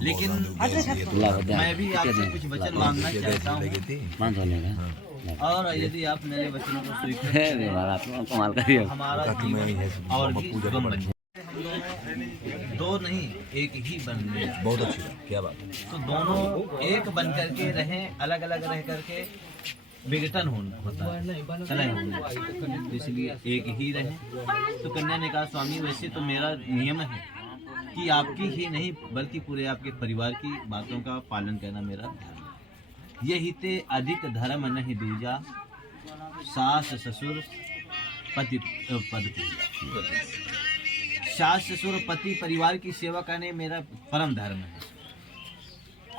लेकिन मैं भी आपसे कुछ वचन मांगना चाहता हूँ, और यदि आप मेरे वचनों को स्वीकार हमारा जीवन और भी सुगम बन जाए। दो नहीं एक ही बनने, बहुत अच्छी बात, क्या बात है। तो दोनों एक बन करके रहें, अलग अलग रह करके विघटन होता है, कलह होता, इसलिए एक ही रहे। तो कन्या ने कहा स्वामी वैसे तो मेरा नियम है कि आपकी ही नहीं बल्कि पूरे आपके परिवार की बातों का पालन करना मेरा धर्म। यही ते अधिक धर्म नहीं दूजा, सास ससुर पति पद पूजा। सास ससुर पति परिवार की सेवा करने मेरा परम धर्म है।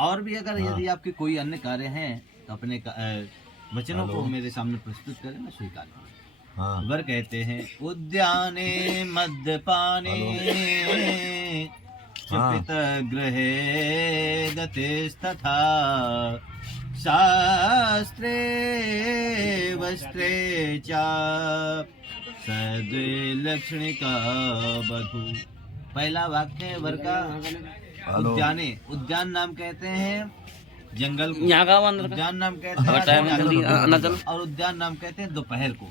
और भी अगर यदि आपके कोई अन्य कार्य हैं तो अपने वचनों को मेरे सामने प्रस्तुत करें, मैं स्वीकार करूं। वर कहते हैं उद्याने मद्यपाने पिता गृहे गतिस्तथा, शास्त्रे वस्त्रे च सद्विलक्षणिका बधू। पहला वाक्य है वर का उद्याने, उद्यान नाम कहते हैं जंगल को, उद्यान नाम कहते हैं और उद्यान नाम कहते हैं दोपहर को।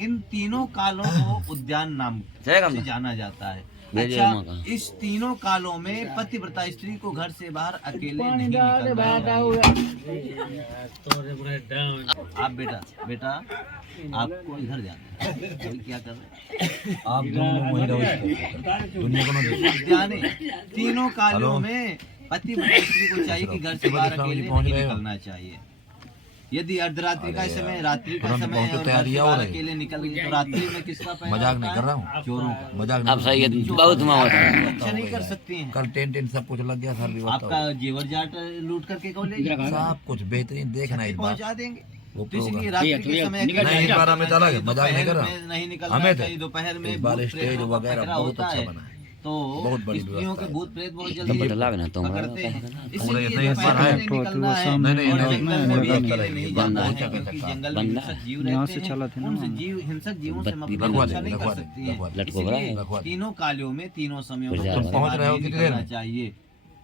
इन तीनों कालों को उद्यान नाम से जाना जाता है। अच्छा, इस तीनों कालों में पतिव्रता स्त्री को घर से बाहर अकेले नहीं निकलना चाहिए। आप बेटा आपको इधर जाना है, क्या कर रहे हैं आप उद्याने तीनों कालों में पतिव्रता स्त्री को चाहिए कि घर से बाहर अकेले नहीं निकलना चाहिए। यदि अर्धरात्रि का समय, रात्रि का समय है और घर से बाहर अकेले निकल गए तो रात्रि में किसका पहरा? मजाक नहीं कर रहा हूँ, चोरों का। मजाक अब सही है, बहुत अच्छा नहीं कर सकती हैं। कल टेंट सब कुछ लग गया सर। आपका जेवर जाट लूट करके कौन ले जाएगा? सब कुछ बेहतरीन देखना इस बार पहुंचा देंगे। तो इसलिए रात्रि के समय नहीं, इस बार हमें चला गया, मजाक नहीं कर रहा, नहीं निकलना चाहिए। दोपहर में इस बार स्टेज वगैरह बहुत अच्छा बना है, तो बहुत बड़ी स्त्रियों के भूत प्रेत बहुत जल्दी पता लगना तो पकड़ते हैं। नहीं, इसलिए नहीं, दोपहर में नहीं निकलना है नहीं, और नहीं, जंगल में भी नहीं, अकेले नहीं, नहीं बंदा जाना है, है, क्योंकि जंगल में बंदा हिंसक जीव रहते हैं। उनसे हिंसक जीवों से हम अपनी रक्षा नहीं कर सकती हैं। इसलिए तीनों कालों में तीनों समयों में घर से बाहर नहीं निकलना चाहिए।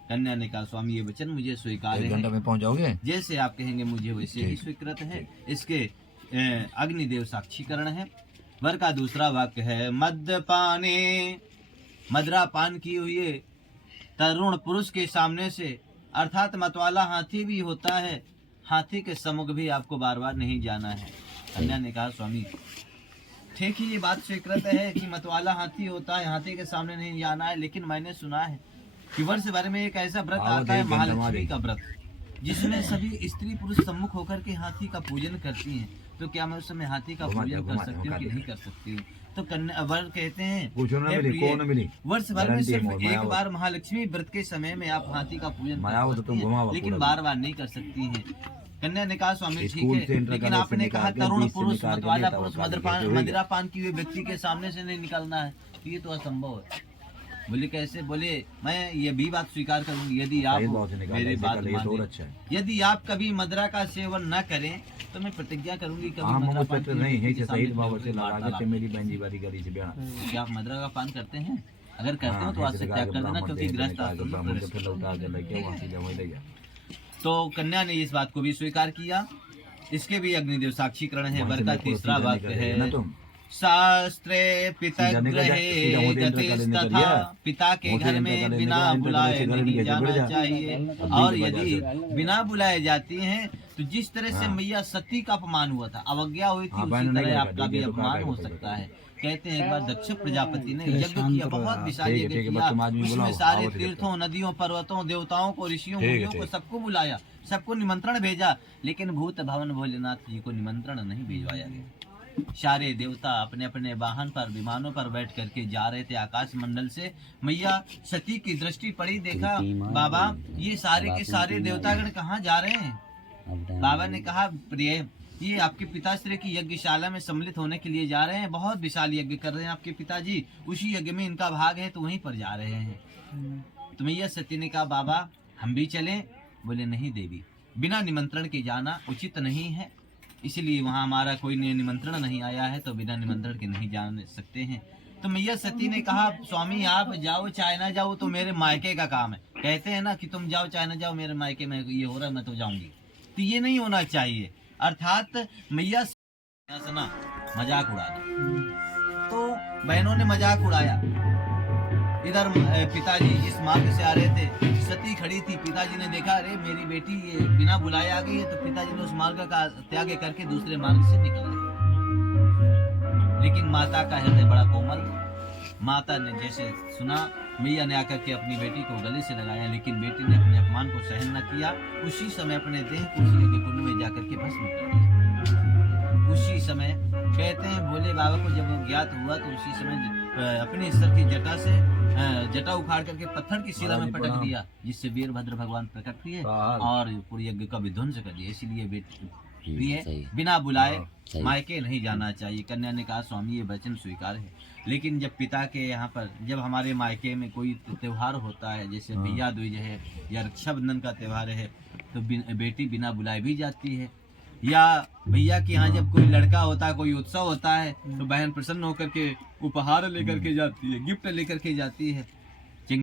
कन्या ने कहा स्वामी ये वचन मुझे स्वीकार है, घंटे में पहुंच जाओगे, जैसे आप कहेंगे मुझे वैसे ही स्वीकृत है। इसके अग्निदेव साक्षीकरण है। वर का दूसरा वाक्य है मद्यपाने, मदरा पान किए हुए तरुण पुरुष के सामने से, अर्थात मतवाला हाथी भी होता है, हाथी के सम्मुख भी आपको बार बार नहीं जाना है। कन्या ने कहा स्वामी ठीक ही ये बात स्वीकृत है कि मतवाला हाथी होता है, हाथी के सामने नहीं जाना है, लेकिन मैंने सुना है कि वर्ष भर में एक ऐसा व्रत आता है महालक्ष्मी का व्रत, जिसमें सभी स्त्री पुरुष सम्मुख होकर के हाथी का पूजन करती हैं। तो क्या मैं उस समय हाथी का पूजन कर सकती हूँ कि नहीं कर सकती हूँ? तो कन्या वर कहते हैं वर्ष भर में सिर्फ एक बार महालक्ष्मी व्रत के समय में आप हाथी का पूजन कर सकती हैं, लेकिन बार बार नहीं कर सकती हैं। कन्या ने कहा स्वामी ठीक है, लेकिन आपने कहा तरुण पुरुष, मतवाला पुरुष, मदिरा पान किए व्यक्ति के सामने से नहीं निकलना है, ये तो असंभव है। बोले कैसे? बोले मैं ये भी बात स्वीकार करूंगी यदि आप मेरी बात माने। यदि आप कभी मदिरा का सेवन न करें तो मैं प्रतिज्ञा करूंगी कभी मदिरा पान क्या आप मदिरा का पान करते हैं? अगर करते हो तो आज से त्याग कर देना, क्योंकि गृहस्थ तो कन्या ने इस बात को भी स्वीकार किया। इसके भी अग्निदेव साक्षीकरण है। वर का तीसरा वाक्य है शास्त्रे पिता गृहे गतिस्तथा, पिता के घर में बिना बुलाए नहीं जाना चाहिए। और यदि बिना बुलाए जाती हैं तो जिस तरह से मैया सती का अपमान हुआ था, अवज्ञा हुई थी, उसी तरह आपका भी अपमान हो सकता है। कहते हैं एक बार दक्ष प्रजापति ने यज्ञ किया, बहुत विशाल यज्ञ किया, उसमें सारे तीर्थों, नदियों, पर्वतों, देवताओं को, ऋषियों, मुनियों को सबको बुलाया, सबको निमंत्रण भेजा, लेकिन भूत भवन भोलेनाथ जी को निमंत्रण नहीं भिजवाया गया। सारे देवता अपने अपने वाहन पर, विमानों पर बैठ करके जा रहे थे आकाश मंडल से। मैया सती की दृष्टि पड़ी, देखा बाबा ये सारे के सारे देवतागण कहाँ जा रहे हैं? बाबा ने कहा प्रिय ये आपके पिताश्री की यज्ञशाला में सम्मिलित होने के लिए जा रहे हैं, बहुत विशाल यज्ञ कर रहे हैं आपके पिताजी, उसी यज्ञ में इनका भाग है तो वहीं पर जा रहे हैं। तो मैया सती ने कहा बाबा हम भी चलें? बोले नहीं देवी, बिना निमंत्रण के जाना उचित नहीं है, इसलिए वहाँ हमारा कोई निमंत्रण नहीं आया है तो बिना निमंत्रण के नहीं जा सकते हैं। तो मैया सती ने कहा स्वामी आप जाओ चाहे ना जाओ तो मेरे मायके का काम है। कहते हैं ना कि तुम जाओ चाहे ना जाओ, मेरे मायके में ये हो रहा है मैं तो जाऊंगी। तो ये नहीं होना चाहिए। अर्थात मैया से ना मजाक उड़ाना। तो बहनों ने मजाक उड़ाया। इधर पिताजी इस मार्ग से आ रहे थे, सती खड़ी थी। पिताजी ने देखा अरे मेरी बेटी ये बिना बुलाए आ गई है, तो पिताजी ने उस मार्ग का त्याग करके दूसरे मार्ग से निकल गए। लेकिन माता का हृदय बड़ा कोमल। माता ने जैसे सुना, मैया ने आकर के अपनी बेटी को गले से लगाया, लेकिन बेटी ने अपने अपमान को सहन न किया। उसी समय अपने देह को उसी के कुंड में जाकर के भस्म कर दिया। उसी समय कहते हैं भोले बाबा को जब वो ज्ञात हुआ तो उसी समय अपने सर की जटा से जटा उखाड़ करके पत्थर की शिला में पटक दिया, जिससे वीरभद्र भगवान प्रकट हुए और पूरी यज्ञ का विध्वंस कर दिया। इसलिए बेटी बिना बुलाए मायके नहीं जाना चाहिए। कन्या ने कहा स्वामी ये वचन स्वीकार है, लेकिन जब पिता के यहाँ पर जब हमारे मायके में कोई त्योहार होता है, जैसे भैया दूज है या रक्षाबंधन का त्योहार है, तो बेटी बिना बुलाए भी जाती है। या भैया के यहाँ जब कोई लड़का होता है, कोई उत्सव होता है, तो बहन प्रसन्न होकर के उपहार लेकर के जाती है, गिफ्ट लेकर के जाती है।